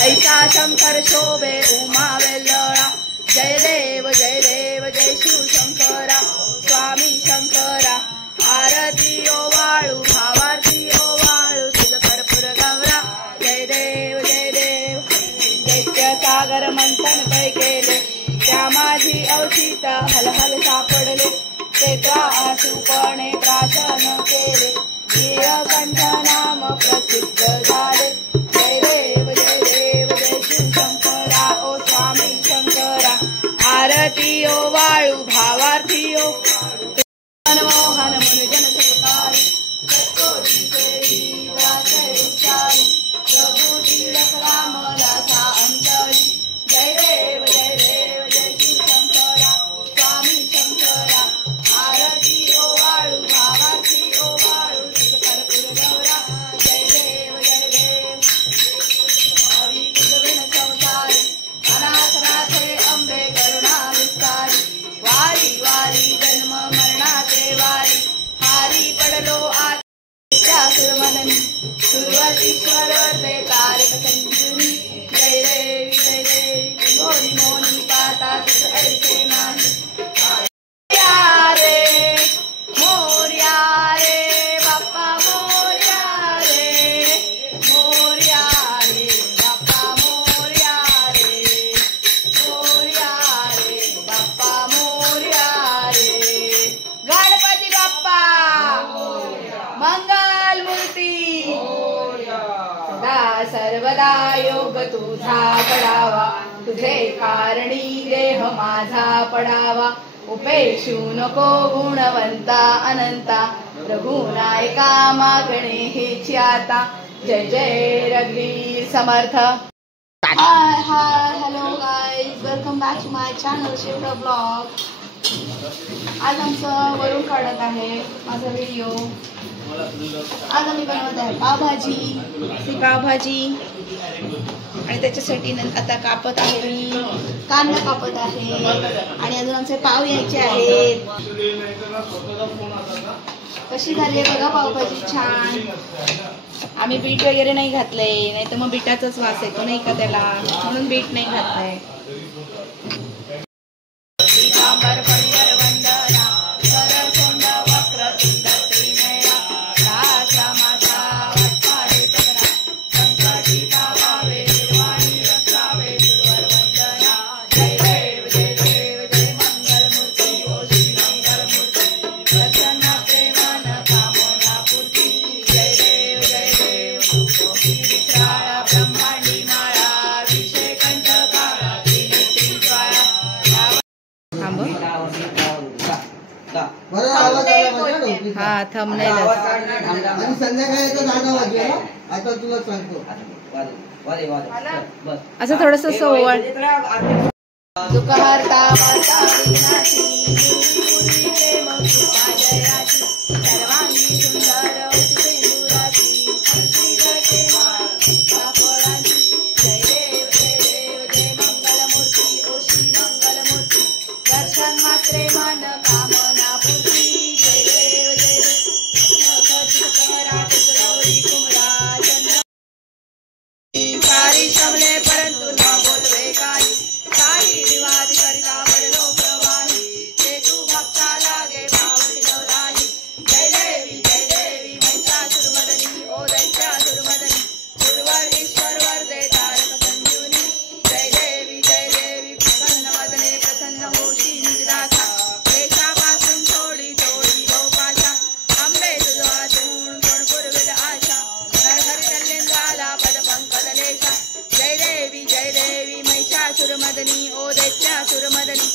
ऐसा शंकर शोभे उमा वेल्लळा। जय देव जय शिव शंकरा स्वामी शंकरा। आरती ओ वाळू भावार्थी ओ वाळू तुझ कर्पूर गौरा। जय देव दैत्य सागर मंथन पै केले त्या माझी अवचित हलहल सापडले। ते आशुपणे प्राशन केले नीलकंठ नाम प्रसिद्ध झाले। जय देव जय शिव शंकरा ओ स्वामी शंकरा। आरती ओ वाळू भावार्थी ओ मनमोहन मनुजन सुखकारी। सत्कोटी सेवी वासय उच्चारी प्रभु तीरथ राम दासा अंतरी। जय देव जय शिव शंकरा स्वामी शंकरा। आरती ओ वाळू भावार्थी ओ वाळू तुझ कर्पूर गौरा। जय देव हरी तुझ विण संसारी अनाथनाथे अंबे करुणा विस्तारी। वारी वारी जन्म मरणाचे वारी हारी पडलो आत्या सुरमदनी। सुरवर ईश्वर ते तारक संजीवनी। जय देवी मोनी मोनी पाता तुझ ऐसे नाही। मोर्या रे बाप्पा मोर्या रे बाप्पा मोर्या रे बाप्पा मोर्या रे। गणपती बाप्पा मंगल मूर्ती सदा सर्वदा योग तुझा पडावा। तुझे कारणी देह माझा पडावा। उपेक्षू नको गुणवंता अनंता रघुनायका मागणे हेची आता। जय रघुवीर Samarth. Hi hello guys, welcome back to my channel Shivra blog. आज आमचं वरून काढत आहे माझा व्हिडिओ। आज आम्ही बनवत आहे पावभाजी। ती पावभाजी आणि त्याच्यासाठी आता कापत आहे मी कांदा कापत आहे आणि अजून आमचे पाव यायचे आहेत। कशी झाली बघा पावभाजी, छान। आम्ही बीट वगैरे नाही घातलंय, नाही तर मग बीटाचाच वास येतो नाही का त्याला, म्हणून बीट नाही घातलंय। हा थंबनेल असं थोडस सोवळ दुःखहर्ता माता विनाशी सर्वांगी सुंदर सिंदुराची जय देव जय मंगलमूर्ती ओ श्री मंगलमूर्ती। दर्शन मात्रे मन कामना पूर्ती। शमले परंतु न बोलवे काही विवाद करिता पडलो प्रवाही। ते तू भक्ता लागे भाव ठिगवलाही। जय देवी महिषासुरमर्दिनी ओ दैत्यासुरमर्दिनी। सुरवर ईश्वर वरदे तारक संजीवनी। जय देवी प्रसन्न वदने प्रसन्न होशी निजदासा। देशापासून थोडी लोकाशा अंबे तुझ वाचून कोण पुरविल आशा। हर कल्याण पद पंकज लेशा। जय देवी महिषासुरमर्दिनी ओ दैत्यासुरमर्दिनी।